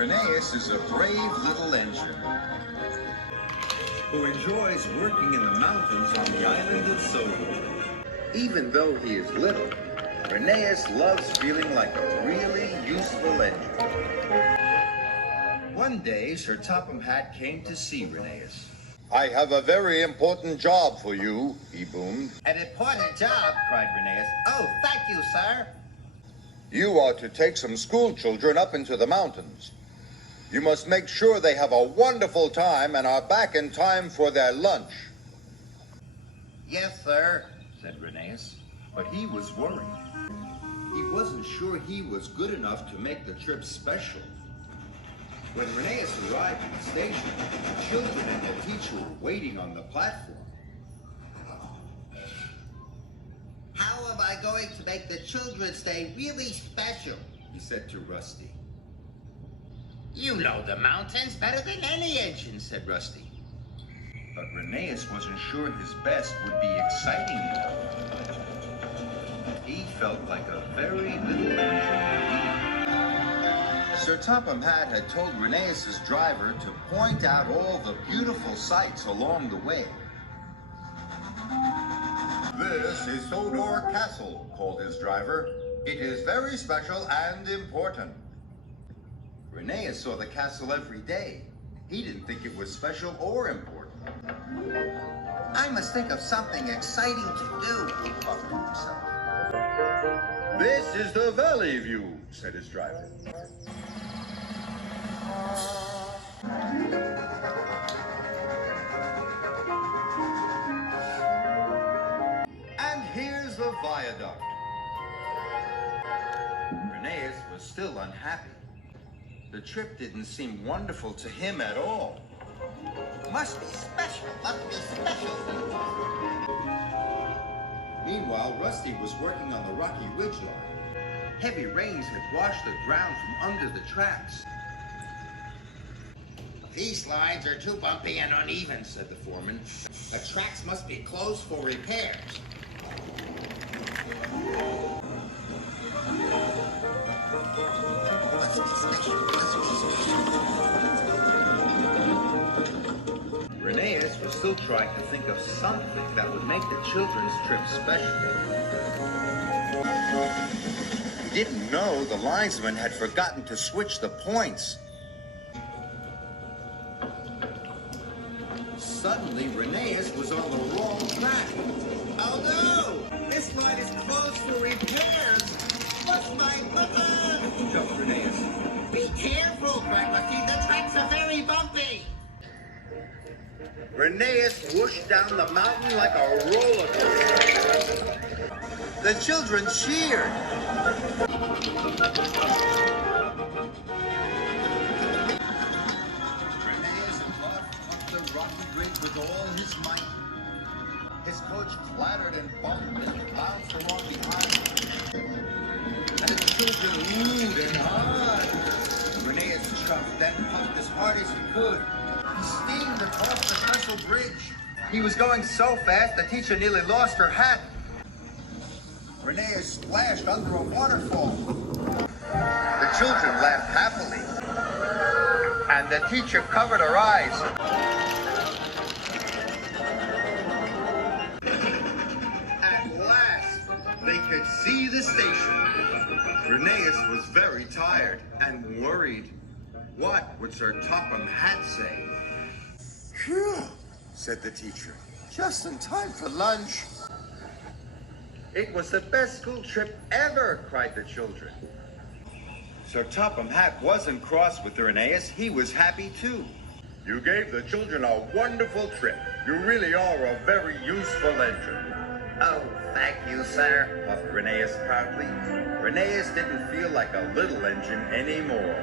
Rheneas is a brave little engine who enjoys working in the mountains on the island of Sodor. Even though he is little, Rheneas loves feeling like a really useful engine. One day, Sir Topham Hatt came to see Rheneas. I have a very important job for you, he boomed. An important job, cried Rheneas. Oh, thank you, sir. You are to take some school children up into the mountains. You must make sure they have a wonderful time and are back in time for their lunch. Yes, sir, said Rheneas, but he was worried. He wasn't sure he was good enough to make the trip special. When Rheneas arrived at the station, the children and the teacher were waiting on the platform. How am I going to make the children's day really special? He said to Rusty. You know the mountains better than any engine, said Rusty. But Rheneas wasn't sure his best would be exciting enough. He felt like a very little engine. Sir Topham Hatt had told Rheneas' driver to point out all the beautiful sights along the way. This is Sodor Castle, called his driver. It is very special and important. Rheneas saw the castle every day. He didn't think it was special or important. I must think of something exciting to do, he thought to himself. This is the valley view, said his driver. And here's the viaduct. Rheneas was still unhappy. The trip didn't seem wonderful to him at all. Must be special, must be special. Meanwhile, Rusty was working on the rocky ridgeline. Heavy rains had washed the ground from under the tracks. These lines are too bumpy and uneven, said the foreman. The tracks must be closed for repairs. Rheneas was still trying to think of something that would make the children's trip special. He didn't know the linesman had forgotten to switch the points. Suddenly, Rheneas was on the wrong track. Oh no! This line is closed for repairs! What's my button? Jumped Rheneas. Be careful, cried Rusty. The tracks are very bumpy. Rheneas whooshed down the mountain like a roller coaster. The children cheered. Rheneas embarked up the rocky ridge with all his might. His coach clattered and bumped and bounced along behind him. And the children wooed and hawed. Rheneas chuffed and puffed as hard as he could. He steamed across the castle bridge. He was going so fast, the teacher nearly lost her hat. Rheneas splashed under a waterfall. The children laughed happily, and the teacher covered her eyes. At last, they could see the station. Rheneas was very tired and worried. What would Sir Topham Hatt say? Phew, said the teacher. Just in time for lunch. It was the best school trip ever, cried the children. Sir Topham Hatt wasn't cross with Rheneas. He was happy too. You gave the children a wonderful trip. You really are a very useful engine. Oh, thank you, sir, puffed Rheneas proudly. Rheneas didn't feel like a little engine anymore.